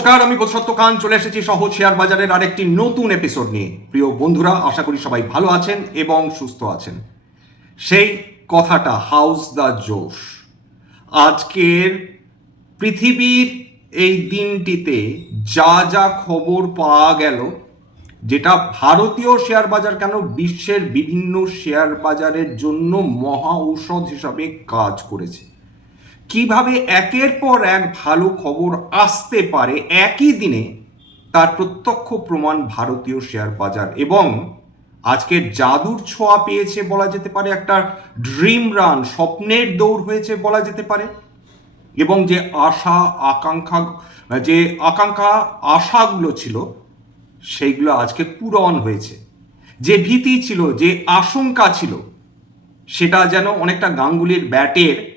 নমস্কার, আমি বোধসত্ত্ব খান, চলে এসেছি সহজ শেয়ার বাজারের আরেকটি নতুন এপিসোড নিয়ে। প্রিয় বন্ধুরা, আশা করি সবাই ভালো আছেন এবং সুস্থ আছেন। সেই কথাটা হাউস দ্য জোশ? আজকের পৃথিবীর এই দিনটিতে যা যা খবর পাওয়া গেল, যেটা ভারতীয় শেয়ার বাজার কেন বিশ্বের বিভিন্ন শেয়ার বাজারের জন্য মহা ঔষধ হিসাবে কাজ করেছে কীভাবে একের পর এক ভালো খবর আসতে পারে একই দিনে তার প্রত্যক্ষ প্রমাণ ভারতীয় শেয়ার বাজার এবং আজকে জাদুর ছোঁয়া পেয়েছে বলা যেতে পারে, একটা ড্রিম রান, স্বপ্নের দৌড় হয়েছে বলা যেতে পারে এবং যে আশা, আকাঙ্ক্ষা, যে আকাঙ্ক্ষা, আশাগুলো ছিল, সেইগুলো আজকে পূরণ হয়েছে। যে ভীতি ছিল, যে আশঙ্কা ছিল, সেটা যেন অনেকটা গাঙ্গুলির ব্যাটের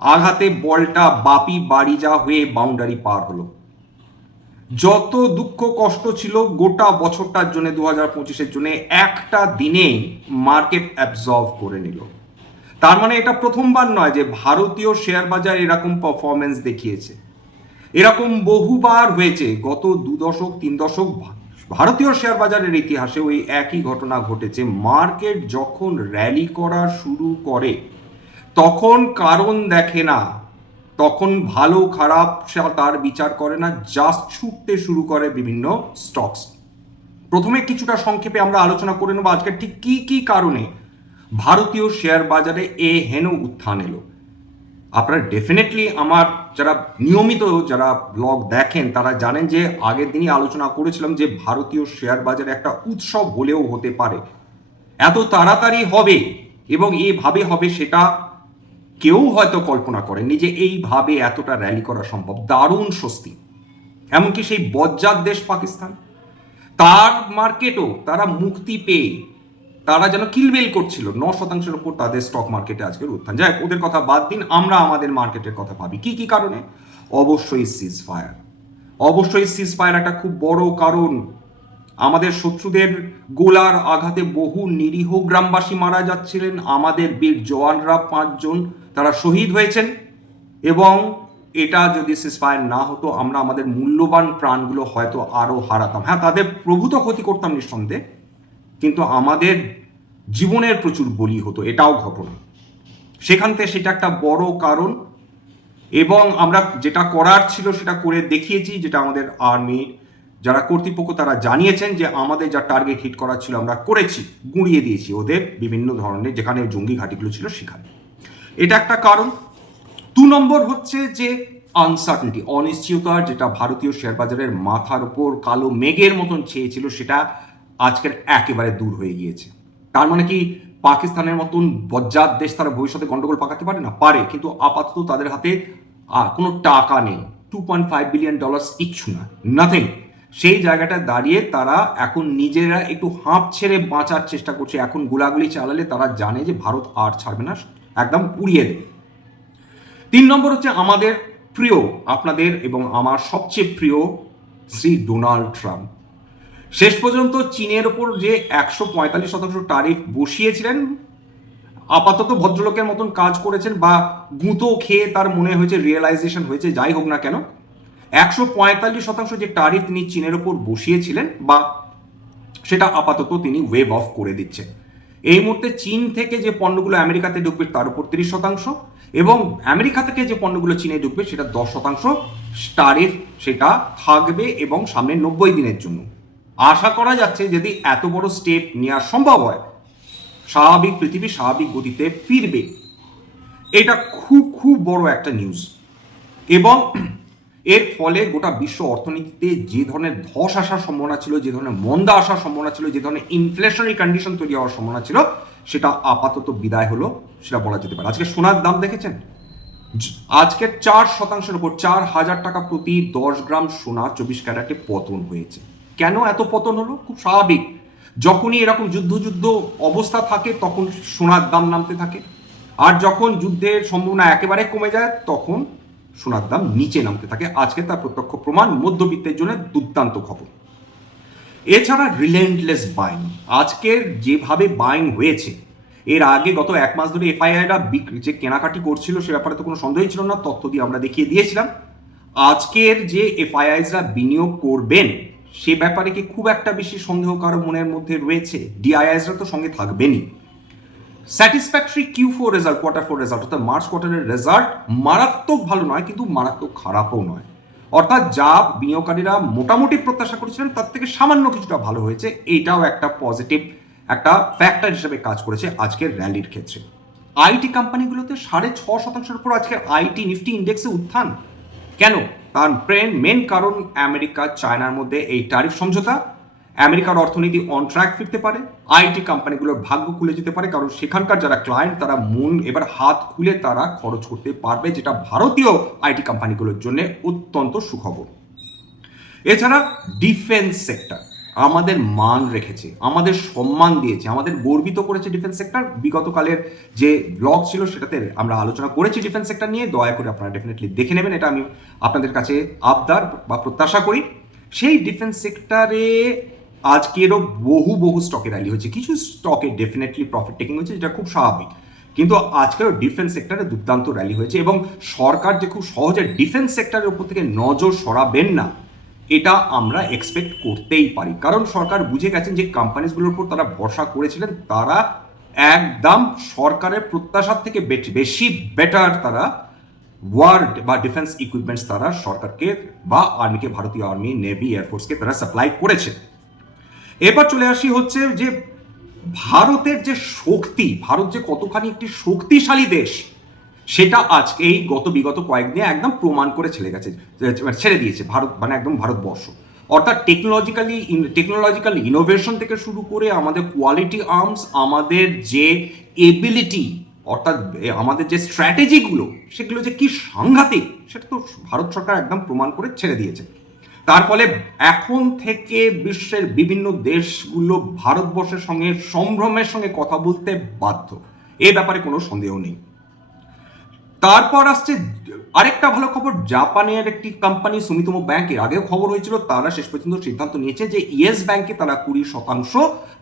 আঘাতে বলটা বাপি বাড়ি যা হয়ে বাউন্ডারি পার হলো। যত দুঃখ কষ্ট ছিল, গোটা বছরটার জন্য দু হাজার পঁচিশের জন্য, একটা দিনে মার্কেট অ্যাবজর্ভ করে নিল। তার মানে এটা প্রথমবার নয় যে ভারতীয় শেয়ার বাজার এরকম পারফরমেন্স দেখিয়েছে। এরকম বহুবার হয়েছে, গত দু দশক, তিন দশক, ভারতীয় শেয়ার বাজারের ইতিহাসে ওই একই ঘটনা ঘটেছে। মার্কেট যখন র্যালি করা শুরু করে তখন কারণ দেখে না, তখন ভালো খারাপ তার বিচার করে না জাস্ট ছুটতে শুরু করে বিভিন্ন স্টকস প্রথমে কিছুটা সংক্ষেপে আমরা আলোচনা করে নেব আজকে ঠিক কি কি কারণে ভারতীয় শেয়ার বাজারে এ হেন উত্থান এলো। আপনারা ডেফিনেটলি আমার যারা নিয়মিত যারা ব্লগ দেখেন, তারা জানেন যে আগের দিনই আলোচনা করেছিলাম যে ভারতীয় শেয়ার বাজারে একটা উৎসব হলেও হতে পারে। এত তাড়াতাড়ি হবে এবং এভাবে হবে সেটা কেউ হয়তো কল্পনা করেননি যে এইভাবে এতটা র্যালি করা সম্ভব। দারুণ স্বস্তি। এমনকি সেই বজ্জাত দেশ পাকিস্তান। তার মার্কেটও তারা মুক্তি পেয়ে তারা যেন কিলবেল করছিল। ন শতাংশের ওপর তাদের স্টক মার্কেটে আজকের উত্থান। যাই ওদের কথা বাদ দিন। আমরা আমাদের মার্কেটের কথা ভাবি। কি কি কারণে? অবশ্যই সিজ ফায়ার অবশ্যই সিজ ফায়ার একটা খুব বড় কারণ। আমাদের শত্রুদের গোলার আঘাতে বহু নিরীহ গ্রামবাসী মারা যাচ্ছিলেন। আমাদের বীর জওয়ানরা পাঁচজন তারা শহীদ হয়েছেন এবং এটা যদি সিসফায়ার না হতো, আমরা আমাদের মূল্যবান প্রাণগুলো হয়তো আরও হারাতাম। হ্যাঁ তাদের প্রভূত ক্ষতি করতাম নিঃসন্দেহে, কিন্তু আমাদের জীবনের প্রচুর বলি হতো, এটাও ঘটনা। সেখান থেকে সেটা একটা বড় কারণ এবং আমরা যেটা করার ছিল সেটা করে দেখিয়েছি, যেটা আমাদের আর্মি যারা কর্তৃপক্ষ, তারা জানিয়েছেন যে আমাদের যা টার্গেট হিট করার ছিল আমরা করেছি, গুঁড়িয়ে দিয়েছি ওদের বিভিন্ন ধরনের, যেখানে জঙ্গি ঘাঁটিগুলো ছিল সেখানে। এটা একটা কারণ। দু নম্বর হচ্ছে যে আনসার্টেনটি অনিশ্চয়তা যেটা ভারতীয় শেয়ার বাজারের মাথার উপর কালো মেঘের মতন ছেয়েছিল, সেটা আজকের একেবারে দূর হয়ে গিয়েছে। তার মানে কি পাকিস্তানের মতন বজ্জাত দেশ তারা ভবিষ্যতে গন্ডগোল পাকাতে পারে? না, পারে, কিন্তু আপাতত তাদের হাতে কোনো টাকা নেই। Two point five billion dollars ইচ্ছু না নাথিং সেই জায়গাটা দাঁড়িয়ে তারা এখন নিজেরা একটু হাঁপ ছেড়ে বাঁচার চেষ্টা করছে। এখন গোলাগুলি চালালে তারা জানে যে ভারত আর ছাড়বে না। একদম উড়িয়ে দেবে তিন নম্বর হচ্ছে আমাদের প্রিয়, আপনাদের এবং আমার সবচেয়ে প্রিয় শ্রী ডোনাল্ড ট্রাম্প। শেষ পর্যন্ত চীনের ওপর যে একশো পঁয়তাল্লিশ শতাংশ টারিফ বসিয়েছিলেন, আপাতত ভদ্রলোকের মতন কাজ করেছেন বা গুঁতো খেয়ে তার মনে হয়েছে রিয়েলাইজেশন হয়েছে, যাই হোক না কেন, একশো পঁয়তাল্লিশ শতাংশ যে টারিফ তিনি চীনের ওপর বসিয়েছিলেন বা সেটা আপাতত তিনি ওয়েভ অফ করে দিচ্ছেন। এই মুহূর্তে চীন থেকে যে পণ্যগুলো আমেরিকাতে ঢুকবে তার উপর তিরিশ শতাংশ এবং আমেরিকা থেকে যে পণ্যগুলো চীনে ঢুকবে সেটা দশ শতাংশ টারিফ সেটা থাকবে এবং সামনে নব্বই দিনের জন্য। আশা করা যাচ্ছে যদি এত বড় স্টেপ নেওয়া সম্ভব হয়, স্বাভাবিক পৃথিবী স্বাভাবিক গতিতে ফিরবে। এটা খুব খুব বড় একটা নিউজ এবং এর ফলে গোটা বিশ্ব অর্থনীতিতে যে ধরনের ধস আসার সম্ভাবনা ছিল, যে ধরনের মন্দা আসার সম্ভাবনা ছিল, যে ধরনের ইনফ্লেশনারি কন্ডিশন তৈরি হওয়ার সম্ভাবনা ছিল, সেটা আপাতত বিদায় হলো, সেটা বলা যেতে পারে। আজকে সোনার দাম দেখেছেন? আজকে চার শতাংশের উপর, চার হাজার টাকা প্রতি দশ গ্রাম সোনা চব্বিশ ক্যারেটে পতন হয়েছে। কেন এত পতন হলো? খুব স্বাভাবিক। যখনই এরকম যুদ্ধ যুদ্ধ অবস্থা থাকে, তখন সোনার দাম নামতে থাকে। আর যখন যুদ্ধের সম্ভাবনা একেবারে কমে যায়, তখন সোনার দাম নিচে নামতে থাকে। আজকে তার প্রত্যক্ষ প্রমাণ, মধ্যবিত্তের জন্য দুর্দান্ত খবর। এছাড়া রিলেন্টলেস বাইং আজকের যেভাবে বাইং হয়েছে, এর আগে গত এক মাস ধরে এফআইআইরা বিক্রি, যে কেনাকাটি করছিল, সে ব্যাপারে তো কোনো সন্দেহই ছিল না, তথ্য দিয়ে আমরা দেখিয়ে দিয়েছিলাম। আজকের যে এফআইআইসরা বিনিয়োগ করবেন, সে ব্যাপারে কি খুব একটা বেশি সন্দেহ কারও মনের মধ্যে রয়েছে? ডিআইআইসরা তো সঙ্গে থাকবেনই। Satisfactory Q four result quarter four result অর্থাৎ মার্চ কোয়ার্টারের রেজাল্ট মারাত্মক ভালো নয়, কিন্তু মারাত্মক খারাপও নয়। অর্থাৎ যা বিনিয়োগকারীরা মোটামুটি প্রত্যাশা করেছিলেন, তার থেকে সামান্য কিছুটা ভালো হয়েছে, এটাও একটা পজিটিভ একটা ফ্যাক্টর হিসেবে কাজ করেছে আজকের র্যালির ক্ষেত্রে। আইটি কোম্পানিগুলোতে সাড়ে ছ শতাংশের উপর আজকের আইটি নিফটি ইন্ডেক্সে উত্থান। কেন? তার মেন কারণ আমেরিকা, চায়নার মধ্যে এই ট্যারিফ সমঝোতা আমেরিকার অর্থনীতি অন ট্র্যাক ফিরতে পারে আইটি কোম্পানিগুলোর ভাগ্য খুলে যেতে পারে, কারণ সেখানকার যারা ক্লায়েন্ট তারা মন এবার হাত খুলে তারা খরচ করতে পারবে, যেটা ভারতীয় আইটি কোম্পানিগুলোর জন্য অত্যন্ত সুখবর। এছাড়া ডিফেন্স সেক্টর আমাদের মান রেখেছে, আমাদের সম্মান দিয়েছে, আমাদের গর্বিত করেছে ডিফেন্স সেক্টর বিগতকালের যে ব্লগ ছিল সেটাতে আমরা আলোচনা করেছি ডিফেন্স সেক্টর নিয়ে, দয়া করে আপনারা ডেফিনেটলি দেখে নেবেন, এটা আমি আপনাদের কাছে আবদার বা প্রত্যাশা করি। সেই ডিফেন্স সেক্টরে আজকেরও বহু বহু স্টকে র্যালি হয়েছে। কিছু স্টকে ডেফিনেটলি প্রফিট টেকিং হয়েছে, যেটা খুব স্বাভাবিক। কিন্তু আজকেরও ডিফেন্স সেক্টরে দুর্দান্ত র্যালি হয়েছে এবং সরকার যে খুব সহজে ডিফেন্স সেক্টরের উপর থেকে নজর সরাবেন না, এটা আমরা এক্সপেক্ট করতেই পারি। কারণ সরকার বুঝে গেছেন যে কোম্পানিজগুলোর উপর তারা ভরসা করেছিলেন, তারা একদম সরকারের প্রত্যাশার থেকে বেশি বেটার তারা ওয়ার্ড বা ডিফেন্স ইকুইপমেন্টস তারা সরকারকে বা আর্মিকে ভারতীয় আর্মি নেভি এয়ারফোর্সকে তারা সাপ্লাই করেছে। এবার চলে আসি হচ্ছে যে ভারতের যে শক্তি, ভারত যে কতখানি একটি শক্তিশালী দেশ, সেটা আজকে এই গত বিগত কয়েকদিনে একদম প্রমাণ করে ছেড়ে গেছে ছেড়ে দিয়েছে ভারত মানে একদম ভারতবর্ষ। অর্থাৎ টেকনোলজিক্যালি টেকনোলজিক্যাল ইনোভেশন থেকে শুরু করে আমাদের কোয়ালিটি আর্মস আমাদের যে এবিলিটি অর্থাৎ আমাদের যে স্ট্র্যাটেজিগুলো সেগুলো যে কি সাংঘাতিক, সেটা তো ভারত সরকার একদম প্রমাণ করে ছেড়ে দিয়েছে। তার ফলে এখন থেকে বিশ্বের বিভিন্ন দেশগুলো ভারতবর্ষের সঙ্গে সম্ভ্রমের সঙ্গে কথা বলতে বাধ্য। এ ব্যাপারে কোনো সন্দেহ নেই। তারপর আসছে আরেকটা ভালো খবর। জাপানের একটি কোম্পানি সুমিতম ব্যাংকের আগেও খবর হয়েছিল, তারা শেষ পর্যন্ত সিদ্ধান্ত নিয়েছে যে ইয়েস ব্যাংকে তারা কুড়ি শতাংশ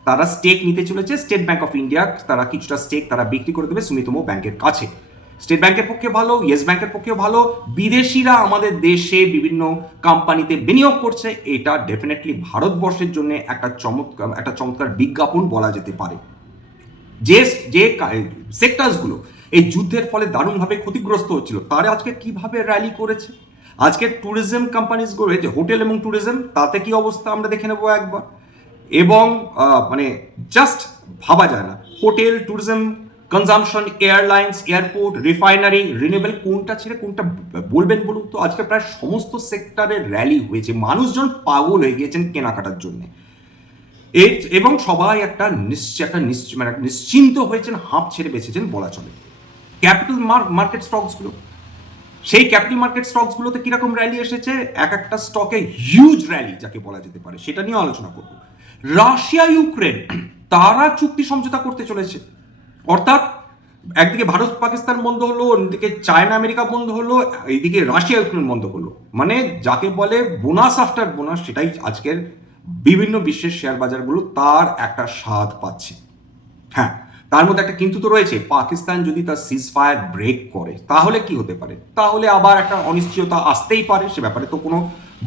তারা স্টেক নিতে চলেছে। স্টেট ব্যাংক অফ ইন্ডিয়া তারা কিছুটা স্টেক তারা বিক্রি করে দেবে সুমিতম ব্যাংকের কাছে। স্টেট ব্যাংকের পক্ষে ভালো ইয়েস ব্যাংকের পক্ষে ভালো। বিদেশিরা আমাদের দেশে বিভিন্ন কোম্পানিতে বিনিয়োগ করছে। এটা ডেফিনেটলি ভারতবর্ষের জন্য একটা চমৎকার একটা চমৎকার বিজ্ঞাপন বলা যেতে পারে। যে যে সেক্টরসগুলো এই যুদ্ধের ফলে দারুণভাবে ক্ষতিগ্রস্ত হচ্ছিল, তারা আজকে কীভাবে র্যালি করেছে? আজকে ট্যুরিজম কোম্পানিজগুলো যে হোটেল এবং ট্যুরিজম তাতে কি অবস্থা আমরা দেখে নেব একবার? এবং মানে জাস্ট ভাবা যায় না। Hotel tourism consumption airlines airport refinery renewable কোনটা ছেড়ে কোনটা বলবেন বলুন তো? আজকে প্রায় সমস্ত সেক্টরের র্যালি হয়েছে। মানুষজন পাগল হয়ে গিয়েছেন কেনাকাটার জন্যে। এ- এবং সবাই একটা নিশ্চয়, একটা নিশ্চ- মানে নিশ্চিন্ত হয়েছেন, হাঁপ ছেড়ে বেঁচেছেন বলা চলে। ক্যাপিটাল মার্কেট স্টকসগুলো সেই ক্যাপিটাল মার্কেট স্টকসগুলোতে কীরকম র্যালি এসেছে? এক একটা স্টকে হিউজ র্যালি যাকে বলা যেতে পারে। সেটা নিয়ে আলোচনা করব। রাশিয়া, ইউক্রেন, তারা চুক্তি সমঝোতা করতে চলেছে। অর্থাৎ একদিকে ভারত পাকিস্তান বন্ধ হলো, অন্যদিকে চায়না আমেরিকা বন্ধ হলো, এইদিকে রাশিয়া ইউক্রেন বন্ধ হলো মানে যাকে বলে বোনাস আফটার বোনাস, সেটাই আজকের বিভিন্ন বিশ্বের শেয়ার বাজারগুলো তার একটা স্বাদ পাচ্ছে। হ্যাঁ তার মধ্যে একটা কিন্তু তো রয়েছে, পাকিস্তান যদি তার সিজ ফায়ার ব্রেক করে, তাহলে কি হতে পারে? তাহলে আবার একটা অনিশ্চয়তা আসতেই পারে, সে ব্যাপারে তো কোনো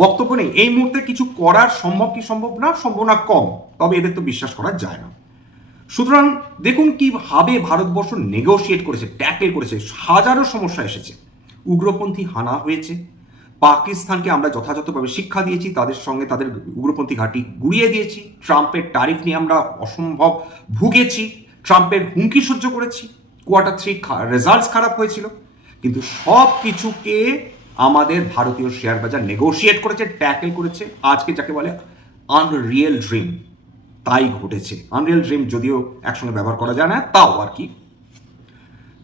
বক্তব্য নেই। এই মুহূর্তে কিছু করার সম্ভব কি সম্ভব না? সম্ভাবনা কম, তবে এদের তো বিশ্বাস করা যায় না। সুতরাং দেখুন কীভাবে ভারতবর্ষ নেগোশিয়েট করেছে ট্যাকেল করেছে, হাজারো সমস্যা এসেছে। উগ্রপন্থী হানা হয়েছে, পাকিস্তানকে আমরা যথাযথভাবে শিক্ষা দিয়েছি, তাদের সঙ্গে তাদের উগ্রপন্থী ঘাঁটি গুড়িয়ে দিয়েছি, ট্রাম্পের ট্যারিফ নিয়ে আমরা অসম্ভব ভুগেছি, ট্রাম্পের হুমকি সহ্য করেছি কোয়ার্টার থ্রি রেজাল্টস খারাপ হয়েছিল, কিন্তু সব কিছুকে আমাদের ভারতীয় শেয়ার বাজার নেগোশিয়েট করেছে ট্যাকেল করেছে, আজকে যাকে বলে আনরিয়েল ড্রিম তাই ঘটেছে। আনরিয়াল ড্রিম যদিও একসঙ্গে ব্যবহার করা যায় না, তাও আর কি।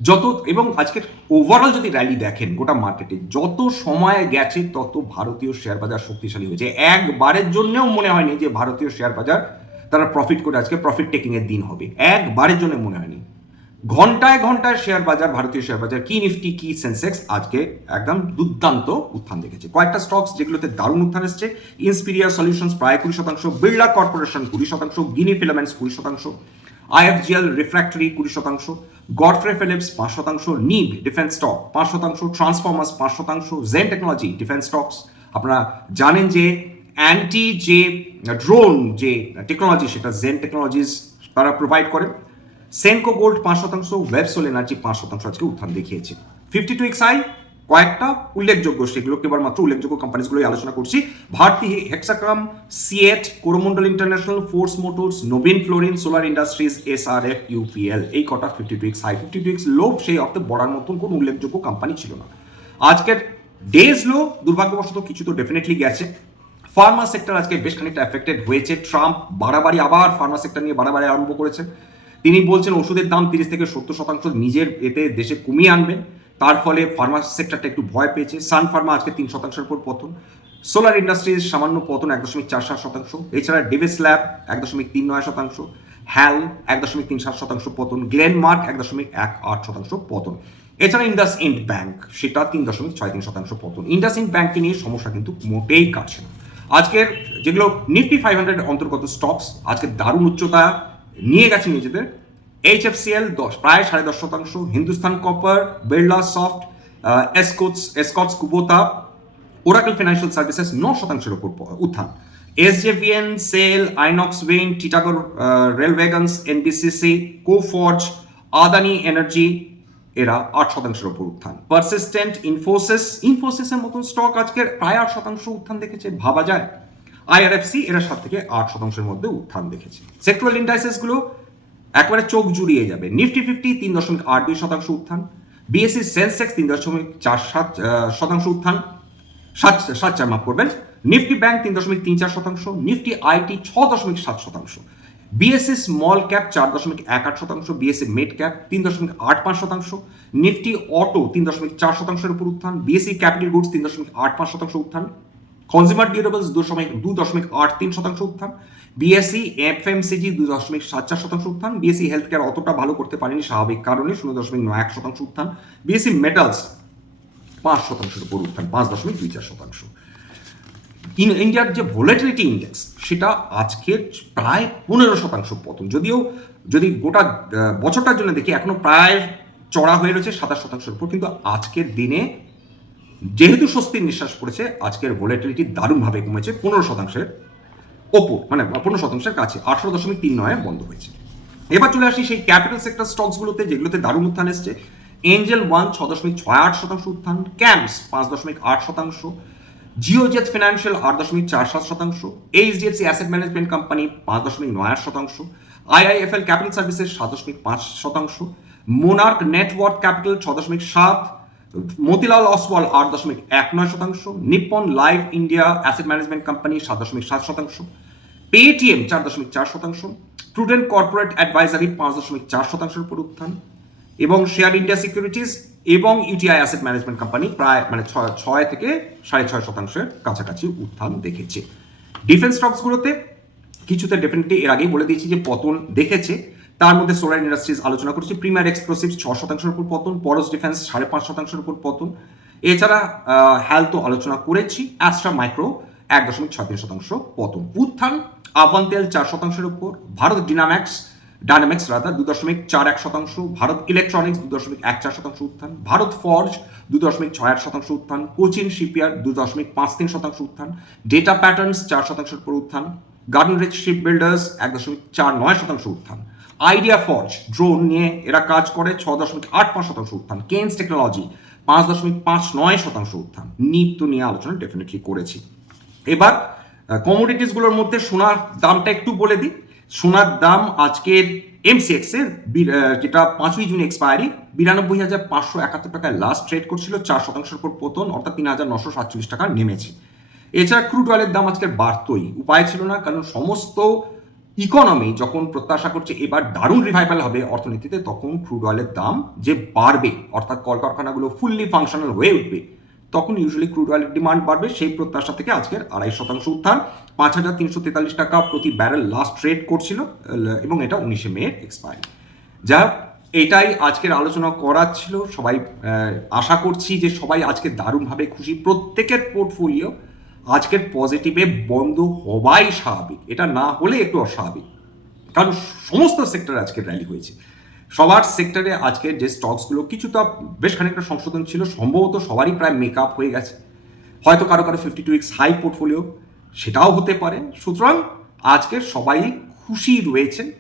যত, এবং আজকের ওভারঅল যদি র্যালি দেখেন, গোটা মার্কেটে যত সময় গেছে, তত ভারতীয় শেয়ার বাজার শক্তিশালী হয়েছে। একবারের জন্যও মনে হয়নি যে ভারতীয় শেয়ার বাজার তারা প্রফিট করে আজকে প্রফিট টেকিংয়ের দিন হবে। একবারের জন্য মনে হয়নি। ঘন্টায় ঘন্টায় শেয়ার বাজার, ভারতীয় শেয়ার বাজার, কি নিফটি, কি সেন্সেক্স, আজকে একদম দুর্দান্ত উত্থান দেখেছে। কয়েকটা স্টকস যেগুলোতে দারুণ উত্থান এসছে। ইন্সপিরিয়া সলিউশনস প্রায় কুড়ি শতাংশ বিড়লা কর্পোরেশন কুড়ি শতাংশ গিনি ফিলামেন্টস কুড়ি শতাংশ আইএফজিএল রিফ্র্যাক্টরি কুড়ি শতাংশ গডফ্রে ফিলিপস পাঁচ শতাংশ নিব ডিফেন্স স্টক পাঁচ শতাংশ ট্রান্সফর্মার্স পাঁচ শতাংশ জেন টেকনোলজি ডিফেন্স স্টকস আপনারা জানেন যে অ্যান্টি যে ড্রোন যে টেকনোলজি সেটা জেন টেকনোলজিস তারা প্রোভাইড করে। সেনকো গোল্ড পাঁচ শতাংশ ওয়েবসোল এনার্জি পাঁচ শতাংশ আজকে উত্থান দেখিয়েছে। ফিফটি টু এক্সআই কয়েকটা উল্লেখযোগ্য সেগুলো কেবলমাত্র উল্লেখযোগ্য কোম্পানিগুলোই আলোচনা করছি। Bharti hexagram CEAT Coromandel international Force Motors নবীন fluorine solar industries S R F UPL এই কটা fifty two x high fifty two x low সেই অর্থে বড়ার মতন কোনো উল্লেখযোগ্য কোম্পানি ছিল না। আজকের ডেজ লো দুর্ভাগ্যবশত কিছু তো ডেফিনেটলি গেছে। ফার্মা সেক্টর আজকে বেশ খানিকটা এফেক্টেড হয়েছে। ট্রাম্প বাড়াবাড়ি, আবার ফার্মা সেক্টর নিয়ে বাড়াবাড়ি আরম্ভ করেছেন তিনি বলছেন ওষুধের দাম তিরিশ থেকে সত্তর শতাংশ নিজের এতে দেশে কমিয়ে আনবেন তার ফলে ফার্মা সেক্টরটা একটু ভয় পেয়েছে। সান ফার্মা আজকে তিন শতাংশের উপর পতন। সোলার ইন্ডাস্ট্রিজ সামান্য পতন এক দশমিক চার সাত শতাংশ। এছাড়া ডেভিস ল্যাব এক দশমিক তিন নয় শতাংশ। হ্যাল এক দশমিক তিন সাত শতাংশ পতন। গ্লেনমার্ক এক দশমিক এক আট শতাংশ পতন। এছাড়া ইন্ডাস ইন্ড ব্যাংক সেটা তিন দশমিক ছয় তিন শতাংশ পতন। ইন্ডাস ইন্ড ব্যাংককে নিয়ে সমস্যা কিন্তু মোটেই কাটছে না। আজকের যেগুলো নিফটি ফাইভ হান্ড্রেড অন্তর্গত স্টকস আজকে দারুণ উচ্চতা নিয়ে গেছে নিজেদের। এইচ এফ এইচএফসিএল দশ, প্রায় সাড়ে দশ শতাংশ। Hindustan copper Birla soft Escorts Escorts Kubota Oracle financial services ন শতাংশের উপর প- উত্থান। SJVN SAIL Inox Wind Titagarh rail wagons NBCC Coforge Adani energy এরা আট শতাংশের উপর উত্থান। পারসিস্টেন্ট ইনফোসিস ইনফোসিসের মতন স্টক আজকের প্রায় আট শতাংশ উত্থান দেখেছে। ভাবা যায়। আইআরএফসি এরা সাত থেকে আট শতাংশের মধ্যে উত্থান দেখেছে। সেক্টরাল ইন্ডাইসেসগুলো একবারে চোখ জুড়িয়ে যাবে। নিফটি ফিফটি তিন দশমিক আট দুই শতাংশ উত্থান। বিএসসি সেন্সেক্স তিন দশমিক চার সাত শতাংশ উত্থান। সাত সাত চার মাফ করবেন। নিফটি ব্যাংক তিন দশমিক তিন চার শতাংশ। নিফটি আইটি ছ দশমিক সাত শতাংশ। বিএসসি স্মল ক্যাপ চার দশমিক এক আট শতাংশ। বিএসসি মিড ক্যাপ তিন দশমিক আট পাঁচ শতাংশ। নিফটি অটো তিন দশমিক চার শতাংশের উপর উত্থান। বিএসসি ক্যাপিটাল গুডস তিন দশমিক আট পাঁচ শতাংশ উত্থান। কনজিউমার ডিউরেবলস দু দশমিক দু দশমিক আট তিন শতাংশ উত্থান। বিএসসি এফএমসিজি দু দশমিক সাত চার শতাংশ উত্থান। বিএসসি হেলথ কেয়ার অতটা ভালো করতে পারেনি, স্বাভাবিক কারণে শূন্য দশমিক নয় এক শতাংশ উত্থান। বিএসসি মেটালস পাঁচ শতাংশের উপর উত্থান, পাঁচ দশমিক দুই চার শতাংশ। ইন ইন্ডিয়ার যে ভোলেটিলিটি ইন্ডেক্স সেটা আজকের প্রায় পনেরো শতাংশ পতন। যদিও, যদি গোটা বছরটার জন্য দেখি, এখনও প্রায় চড়া হয়ে রয়েছে সাতাশ শতাংশের উপর। কিন্তু আজকের দিনে যেহেতু স্বস্তির নিঃশ্বাস পড়েছে, আজকের ভোলেটিলিটি দারুণভাবে কমেছে, পনেরো শতাংশের ওপর মানে পনেরো শতাংশের কাছে, আঠারো দশমিক তিন নয় বন্ধ হয়েছে। এবার চলে আসি সেই ক্যাপিটাল সেক্টর স্টকসগুলোতে যেগুলোতে দারুণ উত্থান এসছে। এঞ্জেল ওয়ান ছ দশমিক ছয় আট শতাংশ উত্থান ক্যাম্পস পাঁচ দশমিক আট শতাংশ জিওজেট ফিনান্সিয়াল আট দশমিক চার সাত শতাংশ এইচডিএফসি অ্যাসেট ম্যানেজমেন্ট কোম্পানি পাঁচ দশমিক নয় আট শতাংশ আইআইএফএল ক্যাপিটাল সার্ভিসেস সাত দশমিক পাঁচ শতাংশ মোনার্ক নেটওয়ার্ক ক্যাপিটাল ছ দশমিক সাত মতিলাল অসওয়াল আট দশমিক এক নয় শতাংশ Nippon life India asset management company সাত দশমিক সাত শতাংশ, পেটিএম চার দশমিক চার শতাংশ, প্রুডেন্ট কর্পোরেট অ্যাডভাইজারি পাঁচ দশমিক চার শতাংশের উপর উত্থান, এবং শেয়ার ইন্ডিয়া সিকিউরিটিজ এবং ইউটিআই অ্যাসেট ম্যানেজমেন্ট কোম্পানি প্রায় মানে ছয় ছয় থেকে সাড়ে ছয় শতাংশের কাছাকাছি উত্থান দেখেছে। ডিফেন্স স্টকসগুলোতে কিছুতে ডেফিনেটলি এর আগেই বলে দিয়েছি যে পতন দেখেছে। তার মধ্যে সোলার ইন্ডাস্ট্রিজ আলোচনা করেছি। প্রিমিয়ার এক্সপ্লোসিভ ছ শতাংশের উপর পতন পরস ডিফেন্স সাড়ে পাঁচ শতাংশের উপর পতন। এছাড়া হেলথ তো আলোচনা করেছি অ্যাস্ট্রা মাইক্রো এক দশমিক তিন শতাংশ পতন। উত্থান আভান্তেল চার শতাংশের উপর ভারত ডিনাম্যাক্স ডায়নামিক্স রাদা দু দশমিক চার এক শতাংশ ভারত ইলেকট্রনিক্স দু দশমিক এক চার শতাংশ উত্থান ভারত ফর্জ দু দশমিক ছয় আট শতাংশ উত্থান কোচিন শিপইয়ার্ড দু দশমিক পাঁচ তিন শতাংশ উত্থান ডেটা প্যাটার্নস চার শতাংশের উপর উত্থান গার্ডেন রিচ শিপ বিল্ডার্স এক দশমিক চার নয় শতাংশ উত্থান। আইডিয়া ফর্জ ড্রোন নিয়ে এরা কাজ করে ছ দশমিক আট পাঁচ শতাংশ উত্থান। কেন্স টেকনোলজি পাঁচ দশমিক পাঁচ নয় শতাংশ উত্থান। নিপ তো নিয়ে আলোচনা ডেফিনেটলি করেছি। এবার কমোডিটিসগুলোর মধ্যে সোনার দামটা একটু বলে দিই। সোনার দাম আজকের এমসিএক্স এর যেটা পাঁচই জুন এক্সপায়ারি বিরানব্বই হাজার পাঁচশো একাত্তর টাকায় লাস্ট ট্রেড করছিল, চার শতাংশের উপর পতন, অর্থাৎ তিন হাজার নশো সাতচল্লিশ টাকা নেমেছে। এছাড়া ক্রুড অয়েলের দাম আজকে বাড়তই। উপায় ছিল না, কারণ সমস্ত ইকোনমি যখন প্রত্যাশা করছে এবার দারুণ রিভাইভাল হবে অর্থনীতিতে, তখন ক্রুড অয়েলের দাম যে বাড়বে, অর্থাৎ কলকারখানাগুলো ফুললি ফাংশনাল হয়ে উঠবে, তখন ইউজুয়ালি ক্রুড অয়েলের ডিমান্ড বাড়বে। সেই প্রত্যাশা থেকে আজকের আড়াই শতাংশ উত্থান। পাঁচ হাজার তিনশো তেতাল্লিশ টাকা প্রতি ব্যারেল লাস্ট ট্রেড করছিল, এবং এটা উনিশে মে এক্সপায়ারি যা এটাই আজকের আলোচনা করার ছিল। সবাই আশা করছি যে সবাই আজকে দারুণভাবে খুশি। প্রত্যেকের পোর্টফোলিও আজকের পজিটিভে বন্ধ হওয়াই স্বাভাবিক। এটা না হলে একটু অস্বাভাবিক। কারণ সমস্ত সেক্টরে আজকে র্যালি হয়েছে। সবার সেক্টরে আজকে যে স্টকসগুলো কিছুটা বেশ খানিকটা সংশোধন ছিল, সম্ভবত সবারই প্রায় মেকআপ হয়ে গেছে। হয়তো কারও কারও fifty two weeks high portfolio সেটাও হতে পারে। সুতরাং আজকে সবাই খুশি রয়েছেন।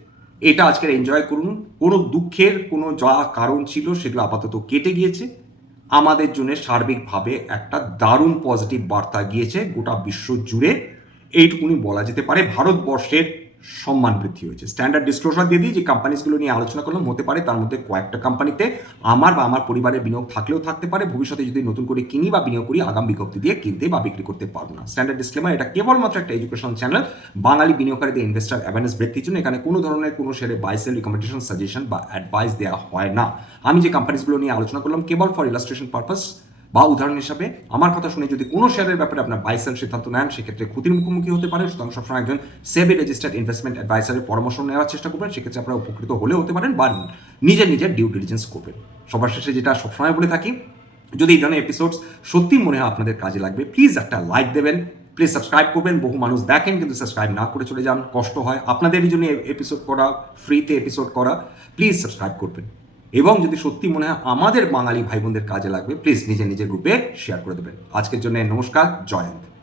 এটা আজকের এনজয় করুন। কোনো দুঃখের কোনো যা কারণ ছিল, সেগুলো আপাতত কেটে গিয়েছে। আমাদের জন্য সার্বিকভাবে একটা দারুণ পজিটিভ বার্তা গিয়েছে গোটা বিশ্ব জুড়ে। এইটুকুনি বলা যেতে পারে, ভারতবর্ষের সম্মান বৃদ্ধি হয়েছে। স্ট্যান্ডার্ড ডিসক্লোজার দিয়ে দিই যে কোম্পানিসগুলো নিয়ে আলোচনা করলাম, হতে পারে তার মধ্যে কয়েকটা কোম্পানিতে আমার বা আমার পরিবারের বিনিয়োগ থাকলেও থাকতে পারে, ভবিষ্যতে যদি নতুন করে কিনি বা বিনিয়োগ করি, আগাম বিজ্ঞপ্তি দিয়ে কিনতে বা বিক্রি করতে পারব না। স্ট্যান্ডার্ড ডিসক্লেমার এটা কেবলমাত্র একটা এডুকেশন চ্যানেল বাঙালি বিনিয়োগকারীদের ইনভেস্টার অ্যাওয়ারনেস বৃদ্ধির জন্য। এখানে কোনো ধরনের কোনো শেয়ারে বাই সেল রিকমেন্ডেশন সাজেশন বা অ্যাডভাইস দেওয়া হয় না। আমি যে কোম্পানিসগুলো নিয়ে আলোচনা করলাম, কেবল ফর ইলাস্ট্রেশন পারপাস বা উদাহরণ হিসাবে, আমার কথা শুনে যদি কোনো শেয়ারের ব্যাপারে আপনার বাইসেল সিদ্ধান্ত নেন, সেক্ষেত্রে ক্ষতির মুখোমুখি হতে পারে। সুতরাং সবসময় একজন সেবি রেজিস্টার্ড ইনভেস্টমেন্ট অ্যাডভাইসারের পরামর্শ নেওয়ার চেষ্টা করবেন। সেক্ষেত্রে আপনারা উপকৃত হলেও হতে পারেন বা নিজের নিজের ডিউ ডিলিজেন্স করবেন। সবার শেষে যেটা সবসময় বলে থাকি, যদি এই ধরনের এপিসোডস সত্যি মনে হয় আপনাদের কাজে লাগবে প্লিজ একটা লাইক দেবেন প্লিজ সাবস্ক্রাইব করবেন। বহু মানুষ দেখেন কিন্তু সাবস্ক্রাইব না করে চলে যান, কষ্ট হয়। আপনাদেরই জন্য এপিসোড করা ফ্রিতে এপিসোড করা প্লিজ সাবস্ক্রাইব করবেন। এবং যদি সত্যি মনে হয় আমাদের বাঙালি ভাই বোনদের কাজে লাগবে প্লিজ নিজে নিজের গ্রুপে শেয়ার করে দেবেন। আজকের জন্য নমস্কার, জয় হিন্দ।